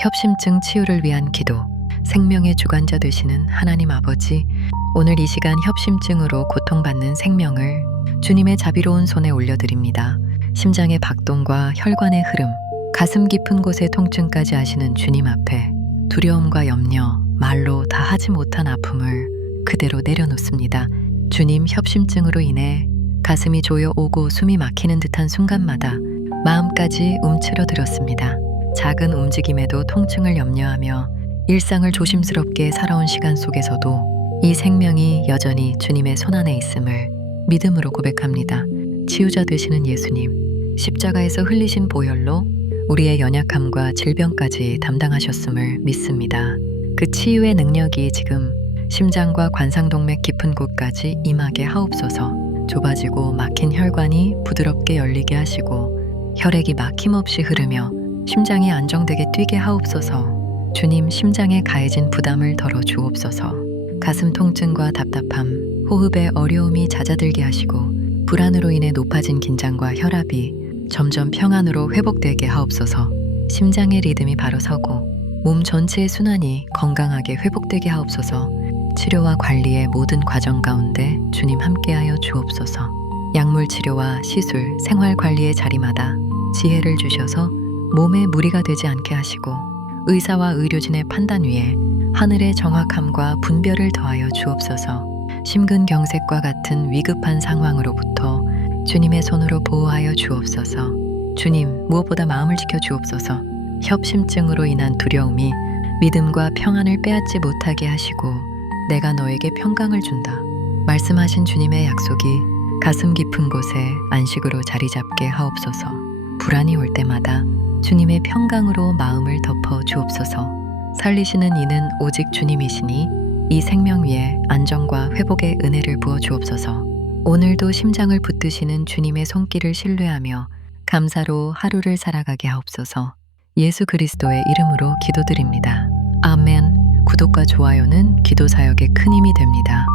협심증 치유를 위한 기도, 생명의 주관자 되시는 하나님 아버지, 오늘 이 시간 협심증으로 고통받는 생명을 주님의 자비로운 손에 올려드립니다. 심장의 박동과 혈관의 흐름, 가슴 깊은 곳의 통증까지 아시는 주님 앞에 두려움과 염려, 말로 다 하지 못한 아픔을 그대로 내려놓습니다. 주님 협심증으로 인해 가슴이 조여오고 숨이 막히는 듯한 순간마다 마음까지 움츠러들었습니다. 작은 움직임에도 통증을 염려하며 일상을 조심스럽게 살아온 시간 속에서도 이 생명이 여전히 주님의 손안에 있음을 믿음으로 고백합니다. 치유자 되시는 예수님, 십자가에서 흘리신 보혈로 우리의 연약함과 질병까지 담당하셨음을 믿습니다. 그 치유의 능력이 지금 심장과 관상동맥 깊은 곳까지 임하게 하옵소서. 좁아지고 막힌 혈관이 부드럽게 열리게 하시고 혈액이 막힘없이 흐르며 심장이 안정되게 뛰게 하옵소서. 주님 심장에 가해진 부담을 덜어 주옵소서. 가슴 통증과 답답함, 호흡에 어려움이 잦아들게 하시고 불안으로 인해 높아진 긴장과 혈압이 점점 평안으로 회복되게 하옵소서. 심장의 리듬이 바로 서고 몸 전체의 순환이 건강하게 회복되게 하옵소서. 치료와 관리의 모든 과정 가운데 주님 함께하여 주옵소서. 약물 치료와 시술, 생활 관리의 자리마다 지혜를 주셔서 몸에 무리가 되지 않게 하시고 의사와 의료진의 판단 위에 하늘의 정확함과 분별을 더하여 주옵소서. 심근경색과 같은 위급한 상황으로부터 주님의 손으로 보호하여 주옵소서. 주님, 무엇보다 마음을 지켜 주옵소서. 협심증으로 인한 두려움이 믿음과 평안을 빼앗지 못하게 하시고 내가 너에게 평강을 준다. 말씀하신 주님의 약속이 가슴 깊은 곳에 안식으로 자리 잡게 하옵소서. 불안이 올 때마다 주님의 평강으로 마음을 덮어 주옵소서. 살리시는 이는 오직 주님이시니 이 생명 위에 안정과 회복의 은혜를 부어 주옵소서. 오늘도 심장을 붙드시는 주님의 손길을 신뢰하며 감사로 하루를 살아가게 하옵소서. 예수 그리스도의 이름으로 기도드립니다. 아멘. 구독과 좋아요는 기도 사역에 큰 힘이 됩니다.